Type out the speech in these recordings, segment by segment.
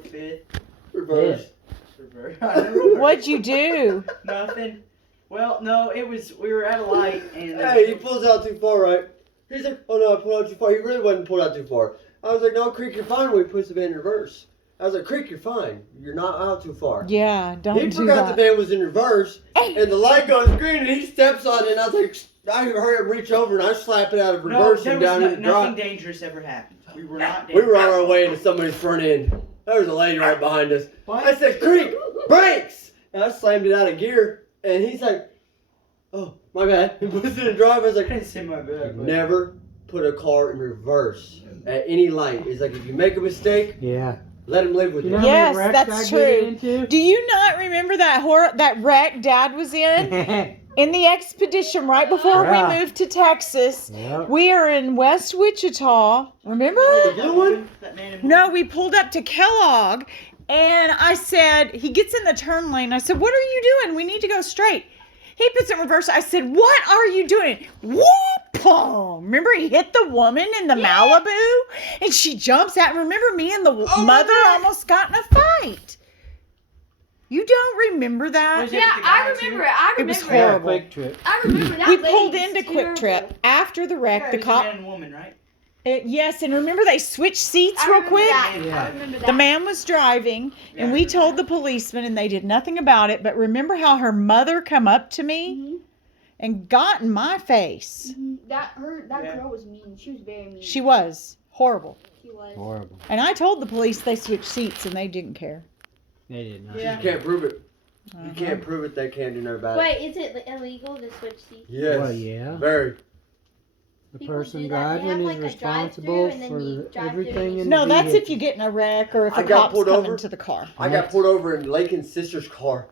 fourth, fifth. Reverse. Reverse. I never reversed. What'd you do? Nothing. Well, no, we were at a light and. Hey, he pulls out too far, right? He's like, oh no, I pulled out too far. He really wasn't pulled out too far. I was like, no, Creek, you're fine when he puts the van in reverse. I was like, Creek, you're fine. You're not out too far. Yeah, don't He do forgot that. the van was in reverse, and the light goes green, and he steps on it, and I was like, I hurry up, reach over, and I slap it out of reverse and down in the nothing drop. dangerous ever happened. We were not We dangerous. were on our way into somebody's front end. There was a lady right behind us. What? I said, Creek, brakes! And I slammed it out of gear, and he's like, oh, my bad. He puts it in drive. I was I like, didn't say my bad. but- never put a car in reverse at any light. It's like, if you make a mistake, Yeah. let him live with You it. know Yes, how many wrecks that's I get true. into? Do you not remember that wreck Dad was in? In the expedition right before Yeah. we moved to Texas. Yep. We are in West Wichita. Remember? The blue one? That man in No, we pulled up to Kellogg and I said, he gets in the turn lane. I said, what are you doing? We need to go straight. He puts it in reverse. I said, what are you doing? Whoop! Remember he hit the woman in the Malibu? And she jumps out. Remember me and the mother almost got in a fight. You don't remember that? Was it- Yeah, I remember it. I It was remember it. horrible. Quick trip. I remember that. We lady pulled was into Quick terrible. Trip after the wreck. Yeah, The it was cop, a man and woman, right? yes, and remember they switched seats I real remember quick. that. Yeah. I remember that. The man was driving, and Yeah, we I remember told the policeman, and they did nothing about it. But remember how her mother come up to me Mhm. and got in my face? Mhm. That Yeah. girl was mean. She was very mean. She was horrible. She was. Horrible. And I told the police they switched seats, and they didn't care. They did not. Yeah. You can't prove it. Uh-huh. You can't prove it. They can't do nothing about it. Wait, is it illegal to switch seats? Yes. Well, yeah. Very. The People person do that. They have, driving like, is a drive-through, responsible and then for you drive through everything and in No, the that's if vehicle. you get in a wreck or if I a got cop's pulled coming over. to the car. I got pulled over in Lakin's sister's car.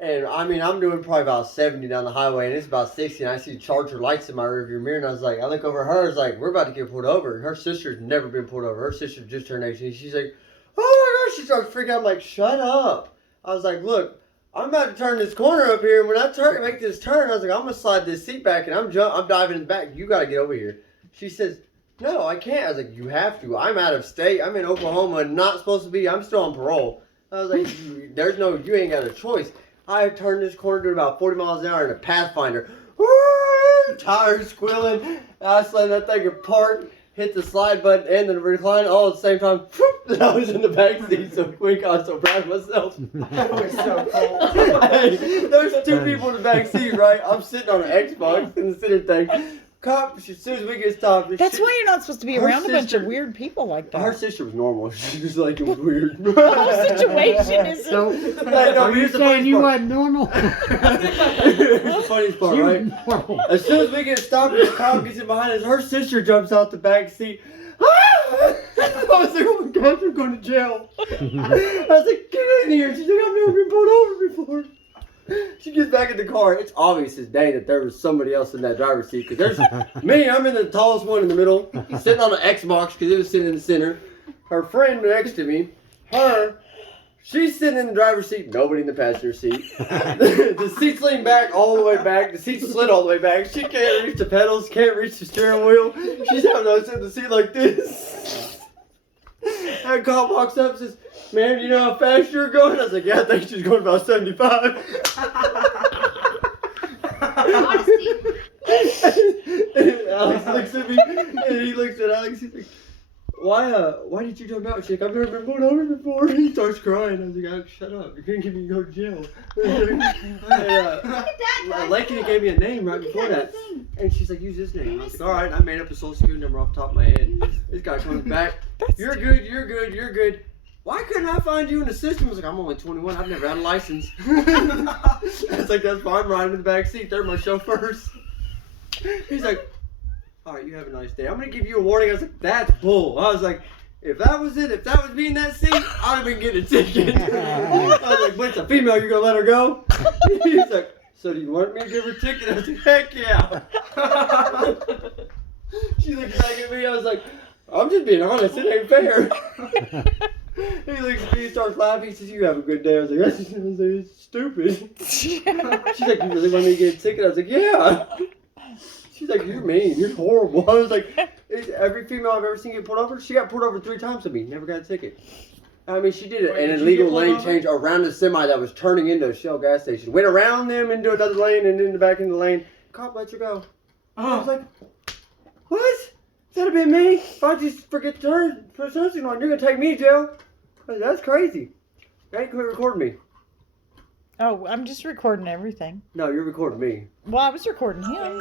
And I mean, I'm doing probably about 70 down the highway, and it's about 60, and I see Charger lights in my rearview mirror, and I was like, I look over at her, I was like, we're about to get pulled over. And her sister's never been pulled over. Her sister just turned 18. She's like, oh my gosh, she starts freaking out. I'm like, shut up. I was like, look, I'm about to turn this corner up here, and when I make this turn, I was like, I'm going to slide this seat back, and I'm diving in the back. You got to get over here. She says, no, I can't. I was like, you have to. I'm out of state. I'm in Oklahoma, not supposed to be. I'm still on parole. I was like, you ain't got a choice. I turned this corner to about 40 miles an hour in a Pathfinder. Woo! Tires squealing. I slammed that thing apart, hit the slide button and the recline all at the same time. And I was in the back seat so quick. I was so proud of myself. That was so cool. Hey, there's two people in the back seat, right? I'm sitting on an Xbox in the center thing. Cop, as soon as we get stopped. That's why you're not supposed to be Her around a bunch of sister- weird people like Her that. sister was normal. She was like, it was weird. The whole situation is. So, Hey, no, are you here's the saying funny you part. wasn't normal? Here's the funniest part, You right? normal. As soon as we get stopped, the cop gets in behind us. Her sister jumps out the back seat. I was like, oh my gosh, we're going to jail. I was like, get in here. She's like, I've never been pulled over before. She gets back in the car. It's obvious as day that there was somebody else in that driver's seat. Because there's me, I'm in the tallest one in the middle. He's sitting on an Xbox because it was sitting in the center. Her friend next to me, she's sitting in the driver's seat, nobody in the passenger seat. The seat's leaned back all the way back. The seat's slid all the way back. She can't reach the pedals, can't reach the steering wheel. She's having to sit in the seat like this. That cop walks up and says, ma'am, do you know how fast you're going? I was like, yeah, I think she's going about 75. Honesty. And Alex looks at me, and he looks at Alex, he's like, why did you jump out? She's like, I've never been pulled over before. He starts crying. I was like, oh, shut up. You're going to get me to go to jail. Lakin gave me a name right before that. And she's like, use this name. I was like, all right. And I made up a social security number off the top of my head. This guy comes back. You're good, you're good, you're good. Why couldn't I find you in the system? I was like, I'm only 21. I've never had a license. I was like, that's fine. I'm riding in the back seat. They're my chauffeurs. He's like, all right, you have a nice day. I'm going to give you a warning. I was like, that's bull. I was like, if that was it, if that was me in that seat, I'd have been getting a ticket. I was like, but it's a female, you're going to let her go? He's like, so do you want me to give her a ticket? I was like, heck yeah. She looked back at me. I was like, I'm just being honest. It ain't fair. He looks at me, starts laughing. He says, you have a good day. I was like, it's stupid. She's like, you really want me to get a ticket? I was like, yeah. She's like, you're mean. You're horrible. I was like, every female I've ever seen get pulled over, she got pulled over 3 times with me. Never got a ticket. I mean, she did Wait, an did you illegal get pulled lane over? change around the semi that was turning into a Shell gas station. Went around them into another lane and then back into the lane. Cop let you go. I was Oh, like, what? That'd have been me. If I just forget to turn for a turn signal on, you're gonna take me to jail. I said, that's crazy. You ain't quit recording me. Oh, I'm just recording everything. No, you're recording me. Well, I was recording him.